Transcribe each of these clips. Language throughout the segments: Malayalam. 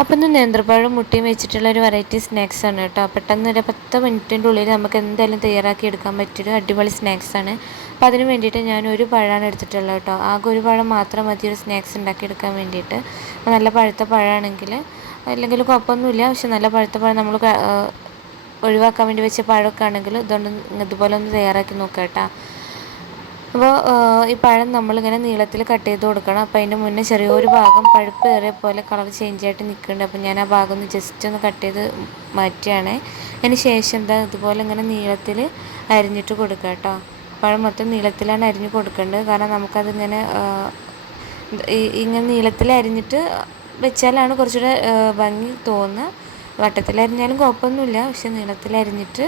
അപ്പം ഇന്ന് നേന്ത്രപ്പഴം മുട്ടിയും വെച്ചിട്ടുള്ള ഒരു വെറൈറ്റി സ്നാക്സ് ആണ് കേട്ടോ. പെട്ടെന്ന് ഒരു പത്ത് മിനിറ്റിന്റെ ഉള്ളിൽ നമുക്ക് എന്തായാലും തയ്യാറാക്കി എടുക്കാൻ പറ്റിയൊരു അടിപൊളി സ്നാക്സ് ആണ്. അപ്പോൾ അതിന് വേണ്ടിയിട്ട് ഞാൻ ഒരു പഴമാണ് എടുത്തിട്ടുള്ളത് കേട്ടോ. ആകെ ഒരു പഴം മാത്രം മതി ഒരു സ്നാക്സ് ഉണ്ടാക്കിയെടുക്കാൻ വേണ്ടിയിട്ട്. നല്ല പഴുത്ത പഴമാണെങ്കിൽ അല്ലെങ്കിൽ കുഴപ്പമൊന്നുമില്ല. പക്ഷെ നല്ല പഴുത്ത പഴം നമ്മൾ ഒഴിവാക്കാൻ വേണ്ടി വെച്ച പഴമൊക്കെ ആണെങ്കിൽ ഇതുകൊണ്ട് ഇതുപോലെ ഒന്ന് തയ്യാറാക്കി നോക്കാം കേട്ടോ. അപ്പോൾ ഈ പഴം നമ്മളിങ്ങനെ നീളത്തിൽ കട്ട് ചെയ്ത് കൊടുക്കണം. അപ്പോൾ അതിന്റെ മുന്നേ ചെറിയൊരു ഭാഗം പഴുപ്പ് ഏറിയ പോലെ കളർ ചേഞ്ച് ആയിട്ട് നിൽക്കുന്നുണ്ട്. അപ്പോൾ ഞാൻ ആ ഭാഗം ഒന്ന് ജസ്റ്റ് ഒന്ന് കട്ട് ചെയ്ത് മാറ്റുകയാണ്. അതിന് ശേഷം എന്താ ഇതുപോലെ ഇങ്ങനെ നീളത്തിൽ അരിഞ്ഞിട്ട് കൊടുക്കുക കേട്ടോ. പഴം മൊത്തം നീളത്തിലാണ് അരിഞ്ഞ് കൊടുക്കേണ്ടത്. കാരണം നമുക്കതിങ്ങനെ ഇങ്ങനെ നീളത്തിൽ അരിഞ്ഞിട്ട് വെച്ചാലാണ് കുറച്ചുകൂടെ ഭംഗി തോന്നുക. വട്ടത്തിൽ അരിഞ്ഞാലും കുഴപ്പമൊന്നുമില്ല. പക്ഷെ നീളത്തിൽ അരിഞ്ഞിട്ട്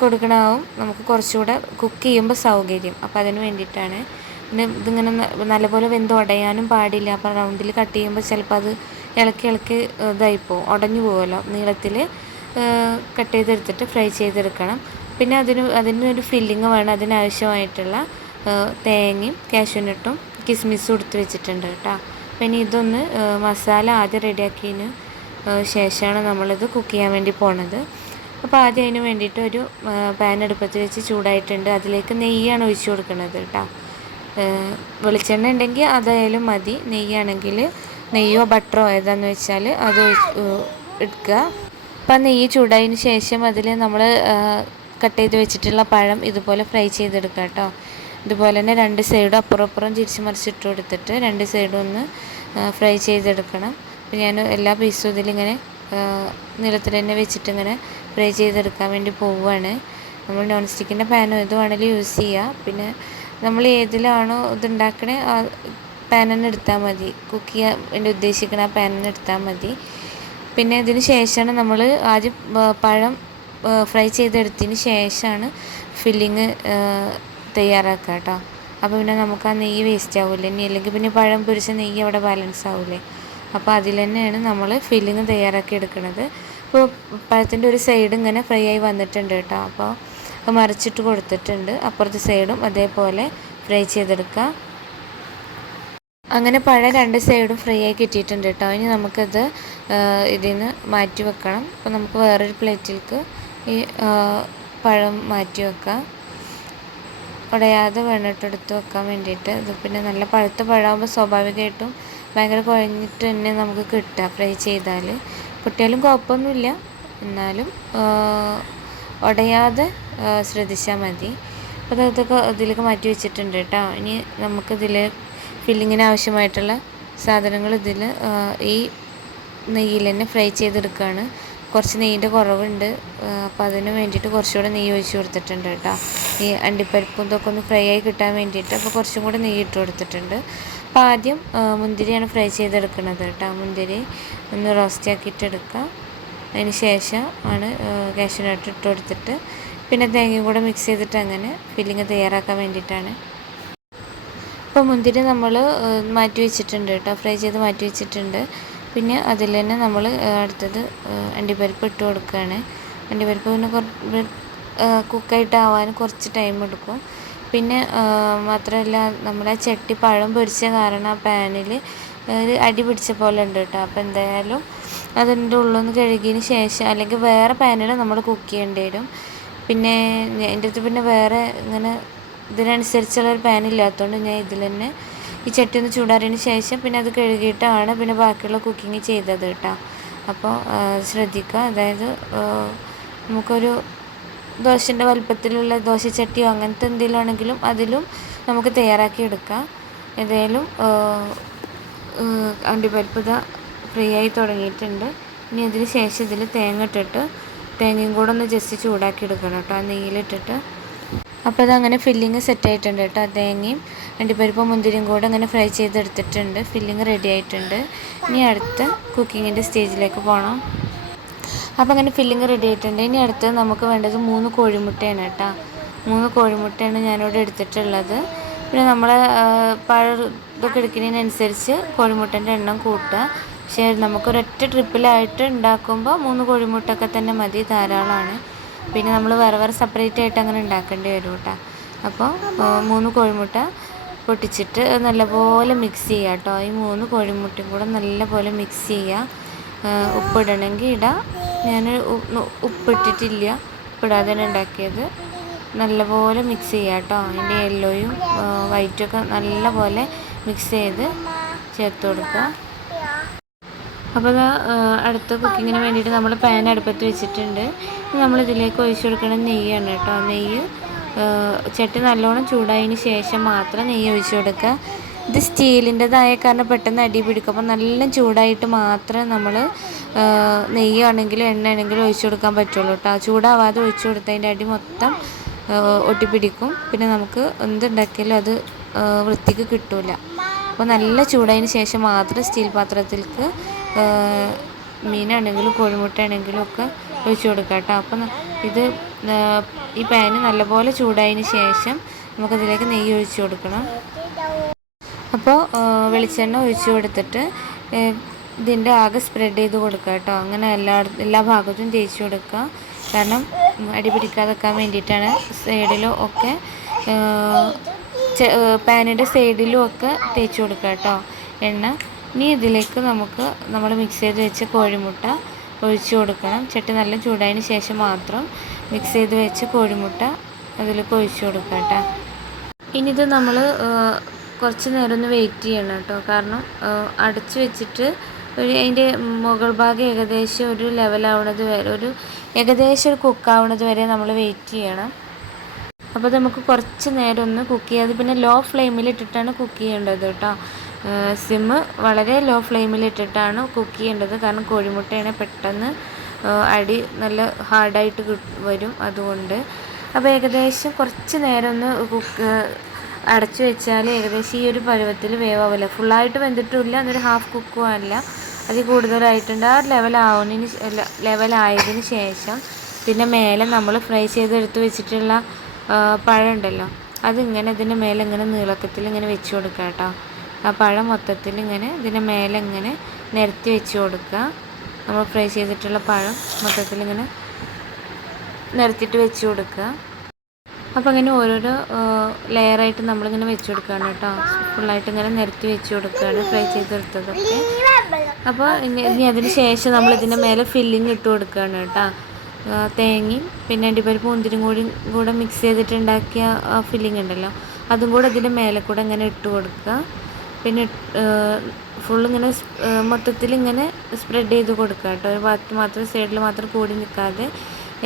കൊടുക്കണമാവും. നമുക്ക് കുറച്ചുകൂടെ കുക്ക് ചെയ്യുമ്പോൾ സൗകര്യം. അപ്പോൾ അതിന് വേണ്ടിയിട്ടാണ്. പിന്നെ ഇതിങ്ങനെ നല്ലപോലെ വെന്ത് ഉടയാനും പാടില്ല. അപ്പോൾ റൗണ്ടിൽ കട്ട് ചെയ്യുമ്പോൾ ചിലപ്പോൾ അത് ഇളക്കി ഇളക്കി ഇതായിപ്പോവും ഉടഞ്ഞു പോകുമല്ലോ നീളത്തിൽ കട്ട് ചെയ്തെടുത്തിട്ട് ഫ്രൈ ചെയ്തെടുക്കണം. പിന്നെ അതിന് ഒരു ഫില്ലിങ് വേണം. അതിനാവശ്യമായിട്ടുള്ള തേങ്ങയും കാശുനട്ടും കിസ്മിസും എടുത്ത് വെച്ചിട്ടുണ്ട് കേട്ടോ. പിന്നെ ഇതൊന്ന് മസാല ആദ്യം റെഡിയാക്കിയതിന് ശേഷമാണ് നമ്മളിത് കുക്ക് ചെയ്യാൻ വേണ്ടി പോണത്. അപ്പോൾ ആദ്യം അതിന് വേണ്ടിയിട്ട് ഒരു പാൻ അടുപ്പത്ത് വെച്ച് ചൂടായിട്ടുണ്ട്. അതിലേക്ക് നെയ്യാണ് ഒഴിച്ചു കൊടുക്കുന്നത് കേട്ടോ. വെളിച്ചെണ്ണ ഉണ്ടെങ്കിൽ അതായാലും മതി. നെയ്യാണെങ്കിൽ നെയ്യോ ബട്ടറോ ഏതാണെന്ന് വെച്ചാൽ അത് എടുക്കുക. അപ്പം നെയ്യ് ചൂടായതിന് ശേഷം അതിൽ നമ്മൾ കട്ട് ചെയ്ത് വെച്ചിട്ടുള്ള പഴം ഇതുപോലെ ഫ്രൈ ചെയ്തെടുക്കുക കേട്ടോ. ഇതുപോലെ തന്നെ രണ്ട് സൈഡും അപ്പുറം അപ്പുറം തിരിച്ച് മറിച്ചിട്ട് കൊടുത്തിട്ട് രണ്ട് സൈഡും ഒന്ന് ഫ്രൈ ചെയ്തെടുക്കണം. അപ്പോൾ ഞാൻ എല്ലാ പീസും ഇതിലിങ്ങനെ നിലത്തിൽ തന്നെ വെച്ചിട്ട് ഇങ്ങനെ ഫ്രൈ ചെയ്തെടുക്കാൻ വേണ്ടി പോവുകയാണ്. നമ്മൾ നോൺ സ്റ്റിക്കിന്റെ പാനോ ഇത് വേണമെങ്കിലും യൂസ് ചെയ്യുക പിന്നെ നമ്മൾ ഏതിലാണോ ഇതുണ്ടാക്കണേ ആ പാൻ തന്നെ എടുത്താൽ മതി. കുക്ക് ചെയ്യാൻ വേണ്ടി ഉദ്ദേശിക്കുന്ന ആ പാൻ തന്നെ എടുത്താൽ മതി. പിന്നെ ഇതിന് ശേഷമാണ് നമ്മൾ ആദ്യം പഴം ഫ്രൈ ചെയ്തെടുത്തതിന് ശേഷമാണ് ഫില്ലിങ് തയ്യാറാക്കുക കേട്ടോ. അപ്പോൾ പിന്നെ നമുക്ക് ആ നെയ്യ് വേസ്റ്റ് ആവില്ലേ? ഇനി അല്ലെങ്കിൽ പിന്നെ പഴം പൊരിച്ച നെയ്യ് അവിടെ ബാലൻസ് ആവില്ലേ? അപ്പോൾ അതിൽ തന്നെയാണ് നമ്മൾ ഫില്ലിങ് തയ്യാറാക്കി എടുക്കുന്നത്. ഇപ്പോൾ പഴത്തിന്റെ ഒരു സൈഡ് ഇങ്ങനെ ഫ്രൈ ആയി വന്നിട്ടുണ്ട് കേട്ടോ. അപ്പോൾ മറിച്ചിട്ട് കൊടുത്തിട്ടുണ്ട്. അപ്പുറത്തെ സൈഡും അതേപോലെ ഫ്രൈ ചെയ്തെടുക്കുക അങ്ങനെ പഴ രണ്ട് സൈഡും ഫ്രൈ ആയി കിട്ടിയിട്ടുണ്ട് കേട്ടോ. ഇനി നമുക്കത് ഇതിൽ നിന്ന് മാറ്റി വെക്കണം. അപ്പോൾ നമുക്ക് വേറൊരു പ്ലേറ്റിലേക്ക് ഈ പഴം മാറ്റി വെക്കാം. ഉടയാതെ വെണ്ണിട്ടെടുത്ത് വെക്കാൻ വേണ്ടിയിട്ട്. ഇത് പിന്നെ നല്ല പഴുത്ത പഴമാകുമ്പോൾ സ്വാഭാവികമായിട്ടും ഭയങ്കര കുഴഞ്ഞിട്ട് തന്നെ നമുക്ക് കിട്ടുക ഫ്രൈ ചെയ്താൽ. പൊട്ടിയാലും കുഴപ്പമൊന്നുമില്ല. എന്നാലും ഉടയാതെ ശ്രദ്ധിച്ചാൽ മതി. അപ്പോൾ അതൊക്കെ ഇതിലേക്ക് മാറ്റി വെച്ചിട്ടുണ്ട് കേട്ടോ. ഇനി നമുക്കിതിൽ ഫില്ലിങ്ങിന് ആവശ്യമായിട്ടുള്ള സാധനങ്ങൾ ഇതിൽ ഈ നെയ്യിൽ തന്നെ ഫ്രൈ ചെയ്തെടുക്കുകയാണ്. കുറച്ച് നെയ്യിന്റെ കുറവുണ്ട്. അപ്പോൾ അതിന് വേണ്ടിയിട്ട് കുറച്ചുകൂടെ നെയ്യ് ഒഴിച്ച് കൊടുത്തിട്ടുണ്ട് കേട്ടോ. ഈ അണ്ടിപ്പരിപ്പും ഇതൊക്കെ ഒന്ന് ഫ്രൈ ആയി കിട്ടാൻ വേണ്ടിയിട്ട് അപ്പോൾ കുറച്ചും കൂടെ നെയ്യ് ഇട്ട് കൊടുത്തിട്ടുണ്ട്. അപ്പോൾ ആദ്യം മുന്തിരിയാണ് ഫ്രൈ ചെയ്തെടുക്കുന്നത് കേട്ടോ മുന്തിരി ഒന്ന് റോസ്റ്റ് ആക്കിയിട്ട് എടുക്കുക അതിന് ശേഷം ആണ് കാഷ്യൂനട്ട് ഇട്ട് കൊടുത്തിട്ട് പിന്നെ തേങ്ങയും കൂടെ മിക്സ് ചെയ്തിട്ട് അങ്ങനെ ഫില്ലിങ് തയ്യാറാക്കാൻ വേണ്ടിയിട്ടാണ് അപ്പോൾ മുന്തിരി നമ്മൾ മാറ്റി വെച്ചിട്ടുണ്ട് കേട്ടോ ഫ്രൈ ചെയ്ത് മാറ്റി വെച്ചിട്ടുണ്ട്. പിന്നെ അതിൽ തന്നെ നമ്മൾ അടുത്തത് അണ്ടിപ്പരിപ്പ് ഇട്ട് കൊടുക്കുകയാണ് അണ്ടിപ്പരിപ്പ് പിന്നെ കുറച്ച് കുക്കായിട്ട് ആവാൻ കുറച്ച് ടൈം എടുക്കും. പിന്നെ മാത്രമല്ല നമ്മുടെ ചട്ടി പഴം പൊരിച്ച കാരണം ആ പാനിൽ ഒരു അടി പിടിച്ച പോലെ ഉണ്ട് കേട്ടോ. അപ്പോൾ എന്തായാലും അതിന്റെ ഉള്ളൊന്ന് കഴുകിയതിന് ശേഷം അല്ലെങ്കിൽ വേറെ പാനിൽ നമ്മൾ കുക്ക് ചെയ്യേണ്ടി വരും. പിന്നെ എന്റെ അടുത്ത് പിന്നെ വേറെ ഇങ്ങനെ ഇതിനനുസരിച്ചുള്ള ഒരു പാൻ ഇല്ലാത്തതുകൊണ്ട് ഞാൻ ഇതിൽ തന്നെ ഈ ചട്ടി ഒന്ന് ചൂടാറിയതിന് ശേഷം പിന്നെ അത് കഴുകിയിട്ടാണ് പിന്നെ ബാക്കിയുള്ള കുക്കിംഗ് ചെയ്തത് കേട്ടോ. അപ്പോൾ ശ്രദ്ധിക്കുക. അതായത് നമുക്കൊരു ദോശന്റെ വലുപ്പത്തിലുള്ള ദോശച്ചട്ടിയോ അങ്ങനത്തെ എന്തെങ്കിലും ആണെങ്കിലും അതിലും നമുക്ക് തയ്യാറാക്കി എടുക്കാം. ഏതായാലും അണ്ടിപ്പരിപ്പ് ഫ്രീ ആയി തുടങ്ങിയിട്ടുണ്ട്. ഇനി അതിന് ശേഷം ഇതിൽ തേങ്ങ ഇട്ടിട്ട് തേങ്ങയും കൂടെ ഒന്ന് ജസ്റ്റ് ചൂടാക്കി എടുക്കണം കേട്ടോ ആ നെയ്യിലിട്ടിട്ട് അപ്പോൾ അതങ്ങനെ ഫില്ലിങ് സെറ്റ് ആയിട്ടുണ്ട് കേട്ടോ തേങ്ങയും അണ്ടിപ്പരിപ്പും മുന്തിരിയും കൂടെ അങ്ങനെ ഫ്രൈ ചെയ്തെടുത്തിട്ടുണ്ട്. ഫില്ലിങ് റെഡി ആയിട്ടുണ്ട്. ഇനി അടുത്ത കുക്കിങ്ങിന്റെ സ്റ്റേജിലേക്ക് പോകണം അപ്പോൾ അങ്ങനെ ഫില്ലിങ് റെഡി ആയിട്ടുണ്ട്. ഇനി അടുത്ത് നമുക്ക് വേണ്ടത് മൂന്ന് കോഴിമുട്ടയാണ് കേട്ടോ. മൂന്ന് കോഴിമുട്ടയാണ് ഞാനിവിടെ എടുത്തിട്ടുള്ളത്. പിന്നെ നമ്മൾ പഴ ഇതൊക്കെ എടുക്കുന്നതിനനുസരിച്ച് കോഴിമുട്ടന്റെ എണ്ണം കൂട്ടുക. പക്ഷേ നമുക്കൊരൊറ്റ ട്രിപ്പിലായിട്ട് ഉണ്ടാക്കുമ്പോൾ മൂന്ന് കോഴിമുട്ടൊക്കെ തന്നെ മതി ധാരാളമാണ്. പിന്നെ നമ്മൾ വേറെ വേറെ സെപ്പറേറ്റ് ആയിട്ട് അങ്ങനെ ഉണ്ടാക്കേണ്ടി വരും കേട്ടോ. അപ്പോൾ മൂന്ന് കോഴിമുട്ട പൊട്ടിച്ചിട്ട് നല്ലപോലെ മിക്സ് ചെയ്യുക കേട്ടോ. ഈ മൂന്ന് കോഴിമുട്ടയും കൂടെ നല്ലപോലെ മിക്സ് ചെയ്യുക. ഉപ്പിടണമെങ്കിൽ ഇടാം. ഞാൻ ഉപ്പിട്ടിട്ടില്ല. ഉപ്പിടാതെ ഉണ്ടാക്കിയത്. നല്ലപോലെ മിക്സ് ചെയ്യുക കേട്ടോ. അതിന്റെ യെല്ലോയും വൈറ്റും ഒക്കെ നല്ലപോലെ മിക്സ് ചെയ്ത് ചേർത്ത് കൊടുക്കുക. അപ്പോൾ അടുത്ത കുക്കിങ്ങിന് വേണ്ടിയിട്ട് നമ്മൾ പാൻ അടുപ്പത്ത് വെച്ചിട്ടുണ്ട്. നമ്മളിതിലേക്ക് ഒഴിച്ചു കൊടുക്കണം നെയ്യാണ് കേട്ടോ. നെയ്യ് ചട്ടി നല്ലോണം ചൂടായതിന് ശേഷം മാത്രം നെയ്യ് ഒഴിച്ചു കൊടുക്കുക. ഇത് സ്റ്റീലിന്റെതായ കാരണം പെട്ടെന്ന് അടി പിടിക്കും. അപ്പോൾ നല്ല ചൂടായിട്ട് മാത്രമേ നമ്മൾ നെയ്യാണെങ്കിലും എണ്ണ ആണെങ്കിലും ഒഴിച്ചു കൊടുക്കാൻ പറ്റുള്ളൂ കേട്ടോ ചൂടാവാതെ ഒഴിച്ചു കൊടുത്തതിന്റെ അടി മൊത്തം ഒട്ടിപ്പിടിക്കും. പിന്നെ നമുക്ക് എന്തുണ്ടാക്കിയാലും അത് വൃത്തിക്ക് കിട്ടില്ല അപ്പോൾ നല്ല ചൂടായതിന് ശേഷം മാത്രം സ്റ്റീൽ പാത്രത്തിലേക്ക് മീനാണെങ്കിലും കോഴിമുട്ടയാണെങ്കിലും ഒക്കെ ഒഴിച്ചു കൊടുക്കാം കേട്ടോ അപ്പം ഇത് ഈ പാന് നല്ലപോലെ ചൂടായതിന് ശേഷം നമുക്കതിലേക്ക് നെയ്യ് ഒഴിച്ചു കൊടുക്കണം. അപ്പോൾ വെളിച്ചെണ്ണ ഒഴിച്ചു കൊടുത്തിട്ട് ഇതിന്റെ ആകെ സ്പ്രെഡ് ചെയ്ത് കൊടുക്കുക കേട്ടോ. അങ്ങനെ എല്ലാ എല്ലാ ഭാഗത്തും തേച്ച് കൊടുക്കുക. കാരണം അടി പിടിക്കാതെക്കാൻ വേണ്ടിയിട്ടാണ് സൈഡിലും ഒക്കെ പാനിന്റെ സൈഡിലും ഒക്കെ തേച്ച് കൊടുക്കുക കേട്ടോ. എണ്ണ. ഇനി ഇതിലേക്ക് നമുക്ക് നമ്മൾ മിക്സ് ചെയ്ത് വെച്ച കോഴിമുട്ട ഒഴിച്ചു കൊടുക്കണം. ചട്ടി നല്ല ചൂടായതിന് ശേഷം മാത്രം മിക്സ് ചെയ്ത് വെച്ച കോഴിമുട്ട അതിലേക്ക് ഒഴിച്ചു കൊടുക്കാം കേട്ടോ. ഇനി ഇത് നമ്മൾ കുറച്ച് നേരം ഒന്ന് വെയിറ്റ് ചെയ്യണം കേട്ടോ കാരണം അടച്ചു വെച്ചിട്ട് ഒരു അതിന്റെ മുകൾ ഭാഗം ഏകദേശം ഒരു ലെവലാവണത് വരെ ഒരു ഏകദേശം ഒരു കുക്കാവണത് വരെ നമ്മൾ വെയിറ്റ് ചെയ്യണം. അപ്പോൾ നമുക്ക് കുറച്ച് നേരം ഒന്ന് കുക്ക് ചെയ്യാതെ പിന്നെ ലോ ഫ്ലെയിമിൽ ഇട്ടിട്ടാണ് കുക്ക് ചെയ്യേണ്ടത് കേട്ടോ സിമ്മ് വളരെ ലോ ഫ്ലെയിമിൽ ഇട്ടിട്ടാണ് കുക്ക് ചെയ്യേണ്ടത്. കാരണം കോഴിമുട്ടയാണ് പെട്ടെന്ന് അടി നല്ല ഹാർഡായിട്ട് വരും. അതുകൊണ്ട് അപ്പോൾ ഏകദേശം കുറച്ച് നേരം ഒന്ന് കുക്ക് അടച്ചു വെച്ചാൽ ഏകദേശം ഈ ഒരു പരുവത്തിൽ വേവാവില്ല. ഫുള്ളായിട്ട് വെന്തിട്ടുമില്ല എന്നൊരു ഹാഫ് കുക്കും അല്ല. അതിൽ കൂടുതലായിട്ടുണ്ട്. ആ ലെവലാവുന്നതിന് ലെവലായതിന് ശേഷം പിന്നെ മേലെ നമ്മൾ ഫ്രൈ ചെയ്തെടുത്ത് വെച്ചിട്ടുള്ള പഴമുണ്ടല്ലോ അതിങ്ങനെ ഇതിന്റെ മേലെ ഇങ്ങനെ നീളക്കത്തിൽ ഇങ്ങനെ വെച്ച് കൊടുക്കുക കേട്ടോ. ആ പഴം മൊത്തത്തിൽ ഇങ്ങനെ ഇതിന്റെ മേലെ ഇങ്ങനെ നിരത്തി വെച്ച് കൊടുക്കുക. നമ്മൾ ഫ്രൈ ചെയ്തിട്ടുള്ള പഴം മൊത്തത്തിൽ ഇങ്ങനെ നിരത്തിയിട്ട് വെച്ച് കൊടുക്കുക. അപ്പോൾ അങ്ങനെ ഓരോരോ ലെയറായിട്ട് നമ്മളിങ്ങനെ വെച്ച് കൊടുക്കുകയാണ് കേട്ടോ. ഫുള്ളായിട്ട് ഇങ്ങനെ നിരത്തി വെച്ച് കൊടുക്കുകയാണ് ഫ്രൈ ചെയ്തെടുത്തതൊക്കെ. അപ്പോൾ ഇനി അതിന് ശേഷം നമ്മൾ ഇതിന്റെ മേലെ ഫില്ലിങ് ഇട്ട് കൊടുക്കുകയാണ് കേട്ടോ. തേങ്ങയും പിന്നെ അണ്ടിപ്പരിപ്പ് മുന്തിരിയും കൂടി കൂടെ മിക്സ് ചെയ്തിട്ടുണ്ടാക്കിയ ആ ഫില്ലിംഗ് ഉണ്ടല്ലോ. അതും കൂടെ ഇതിന്റെ മേലെ കൂടെ ഇങ്ങനെ ഇട്ട് കൊടുക്കുക. പിന്നെ ഫുൾ ഇങ്ങനെ മൊത്തത്തിൽ ഇങ്ങനെ സ്പ്രെഡ് ചെയ്ത് കൊടുക്കുക കേട്ടോ. ഒരു ഭാഗത്ത് മാത്രം സൈഡിൽ മാത്രം കൂടി നിൽക്കാതെ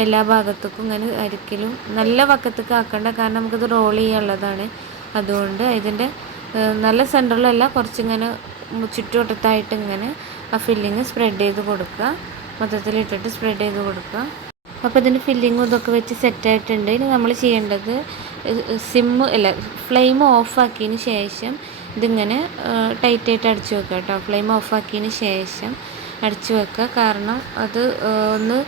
എല്ലാ ഭാഗത്തേക്കും ഇങ്ങനെ അരിക്കലും നല്ല പക്കത്തേക്ക് ആക്കേണ്ട. കാരണം നമുക്കിത് റോൾ ചെയ്യാനുള്ളതാണ്. അതുകൊണ്ട് ഇതിന്റെ നല്ല സെന്ററിലല്ല കുറച്ചിങ്ങനെ ചുറ്റുവട്ടത്തായിട്ട് ഇങ്ങനെ ആ ഫില്ലിങ് സ്പ്രെഡ് ചെയ്ത് കൊടുക്കുക. മൊത്തത്തിലിട്ടിട്ട് സ്പ്രെഡ് ചെയ്ത് കൊടുക്കുക. അപ്പോൾ ഇതിന്റെ ഫില്ലിങ്ങും ഇതൊക്കെ വെച്ച് സെറ്റായിട്ടുണ്ട് ഇനി നമ്മൾ ചെയ്യേണ്ടത് സിമ്മ് അല്ല ഫ്ലെയിം ഓഫാക്കിയതിന് ശേഷം ഇതിങ്ങനെ ടൈറ്റായിട്ട് അടിച്ചു വെക്കുക കേട്ടോ. ഫ്ലെയിം ഓഫാക്കിയതിന് ശേഷം അടിച്ചു വെക്കുക. കാരണം അത് ഒന്ന്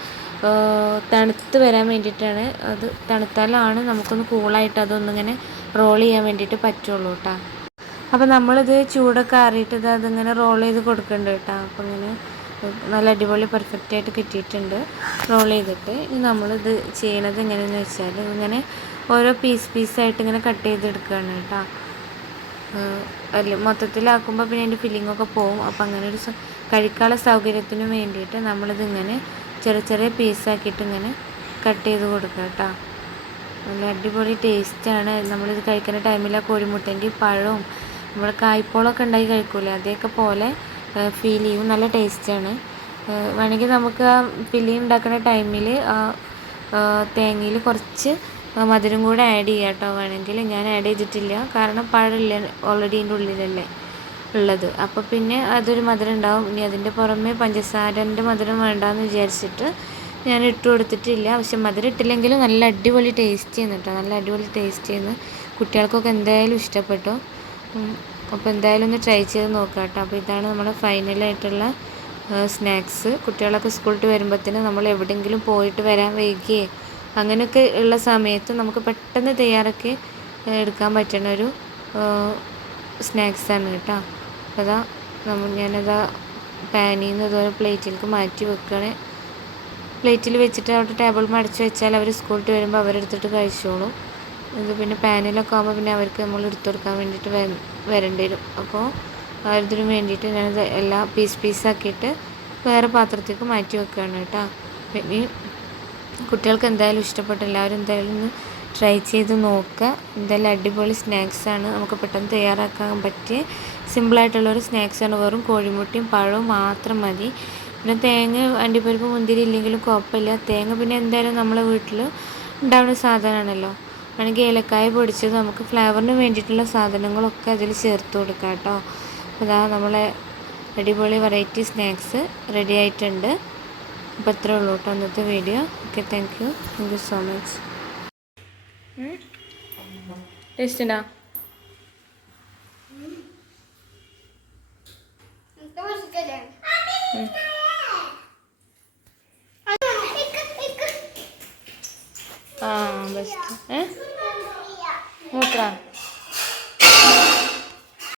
തണുത്ത് വരാൻ വേണ്ടിയിട്ടാണ്. അത് തണുത്താലാണ് നമുക്കൊന്ന് കൂളായിട്ട് അതൊന്നിങ്ങനെ റോൾ ചെയ്യാൻ വേണ്ടിയിട്ട് പറ്റുള്ളൂ കേട്ടോ അപ്പോൾ നമ്മളിത് ചൂടൊക്കെ ആറിയിട്ട് ഇത് അതിങ്ങനെ റോൾ ചെയ്ത് കൊടുക്കുന്നുണ്ട് കേട്ടോ അപ്പോൾ ഇങ്ങനെ നല്ല അടിപൊളി പെർഫെക്റ്റ് ആയിട്ട് കിട്ടിയിട്ടുണ്ട്. റോൾ ചെയ്തിട്ട് ഇനി നമ്മളിത് ചെയ്യണത് എങ്ങനെയെന്ന് വെച്ചാൽ ഇങ്ങനെ ഓരോ പീസ് പീസായിട്ട് ഇങ്ങനെ കട്ട് ചെയ്തെടുക്കുകയാണ് കേട്ടോ അല്ല മൊത്തത്തിലാക്കുമ്പോൾ പിന്നെ അതിന്റെ ഫില്ലിങ്ങൊക്കെ പോവും. അപ്പോൾ അങ്ങനെ ഒരു കഴിക്കാനുള്ള സൗകര്യത്തിന് വേണ്ടിയിട്ട് നമ്മളിതിങ്ങനെ ചെറിയ ചെറിയ പീസാക്കിയിട്ട് ഇങ്ങനെ കട്ട് ചെയ്ത് കൊടുക്കുക കേട്ടോ. നല്ല അടിപൊളി ടേസ്റ്റാണ് നമ്മളിത് കഴിക്കുന്ന ടൈമിൽ ആ കോഴിമുട്ടേന്റെ പഴവും നമ്മൾ കായ്പോളൊക്കെ ഉണ്ടാക്കി കഴിക്കൂലേ? അതേക്കെ പോലെ ഫീൽ ചെയ്യും. നല്ല ടേസ്റ്റാണ് വേണമെങ്കിൽ നമുക്ക് ആ ഫില്ലി ഉണ്ടാക്കുന്ന ടൈമിൽ ആ തേങ്ങയിൽ കുറച്ച് മധുരം കൂടെ ആഡ് ചെയ്യാം കേട്ടോ വേണമെങ്കിൽ ഞാൻ ആഡ് ചെയ്തിട്ടില്ല. കാരണം പഴമില്ല ഓൾറെഡി ഇതിന്റെ ഉള്ളിലല്ലേ. ഉള്ളത്. അപ്പോൾ പിന്നെ അതൊരു മധുരം ഉണ്ടാവും. ഇനി അതിന്റെ പുറമേ പഞ്ചസാരന്റെ മധുരം വേണ്ടാന്ന് വിചാരിച്ചിട്ട് ഞാൻ ഇട്ട് കൊടുത്തിട്ടില്ല. പക്ഷെ മധുരം ഇട്ടില്ലെങ്കിലും നല്ല അടിപൊളി ടേസ്റ്റ് ചെയ്യുന്നു കേട്ടോ നല്ല അടിപൊളി ടേസ്റ്റ് ചെയ്യുന്നു കുട്ടികൾക്കൊക്കെ എന്തായാലും ഇഷ്ടപ്പെട്ടു. അപ്പോൾ എന്തായാലും ഒന്ന് ട്രൈ ചെയ്ത് നോക്കാം കേട്ടോ അപ്പോൾ ഇതാണ് നമ്മുടെ ഫൈനലായിട്ടുള്ള സ്നാക്സ് കുട്ടികളൊക്കെ സ്കൂളിട്ട് വരുമ്പോഴത്തേനും നമ്മൾ എവിടെയെങ്കിലും പോയിട്ട് വരാൻ വൈകിയേ അങ്ങനെയൊക്കെ ഉള്ള സമയത്ത് നമുക്ക് പെട്ടെന്ന് തയ്യാറാക്കി എടുക്കാൻ പറ്റുന്ന ഒരു സ്നാക്സാണ് കേട്ടോ അതാ നമ്മൾ ഞാനതാ പാനിൽ നിന്ന് ഇതുപോലെ പ്ലേറ്റിലേക്ക് മാറ്റി വെക്കുകയാണ് പ്ലേറ്റിൽ വെച്ചിട്ട് അവിടെ ടേബിൾ മടച്ച് വെച്ചാൽ അവർ സ്കൂളിട്ട് വരുമ്പോൾ അവരെടുത്തിട്ട് കഴിച്ചോളും. ഇത് പിന്നെ പാനിലൊക്കെ ആകുമ്പോൾ പിന്നെ അവർക്ക് നമ്മൾ എടുത്തു കൊടുക്കാൻ വേണ്ടിയിട്ട് വരേണ്ടി വരും. അപ്പോൾ അതിന് വേണ്ടിയിട്ട് ഞാനത് എല്ലാം പീസ് പീസാക്കിയിട്ട് വേറെ പാത്രത്തേക്ക് മാറ്റി വെക്കുകയാണ് കേട്ടോ. പിന്നെ കുട്ടികൾക്ക് എന്തായാലും ഇഷ്ടപ്പെട്ടു. എല്ലാവരും എന്തായാലും ഒന്ന് ട്രൈ ചെയ്ത് നോക്കുക എന്തായാലും അടിപൊളി സ്നാക്സാണ് നമുക്ക് പെട്ടെന്ന് തയ്യാറാക്കാൻ പറ്റിയ. സിമ്പിളായിട്ടുള്ളൊരു സ്നാക്സാണ് വെറും കോഴിമുട്ടയും പഴവും മാത്രം മതി. പിന്നെ തേങ്ങ അണ്ടിപ്പരിപ്പ് മുന്തിരി ഇല്ലെങ്കിലും കുഴപ്പമില്ല. തേങ്ങ പിന്നെ എന്തായാലും നമ്മളെ വീട്ടിൽ ഉണ്ടാവുന്ന സാധനമാണല്ലോ. വേണമെങ്കിൽ ഏലക്കായ പൊടിച്ചത് നമുക്ക് ഫ്ലേവറിന് വേണ്ടിയിട്ടുള്ള സാധനങ്ങളൊക്കെ അതിൽ ചേർത്ത് കൊടുക്കാം കേട്ടോ. അതാ നമ്മളെ അടിപൊളി വെറൈറ്റി സ്നാക്സ് റെഡി ആയിട്ടുണ്ട്. അപ്പോൾ ഇത്രേ ഉള്ളൂ കേട്ടോ അന്നത്തെ video okay thank you thank you so much taste ഉണ്ടോ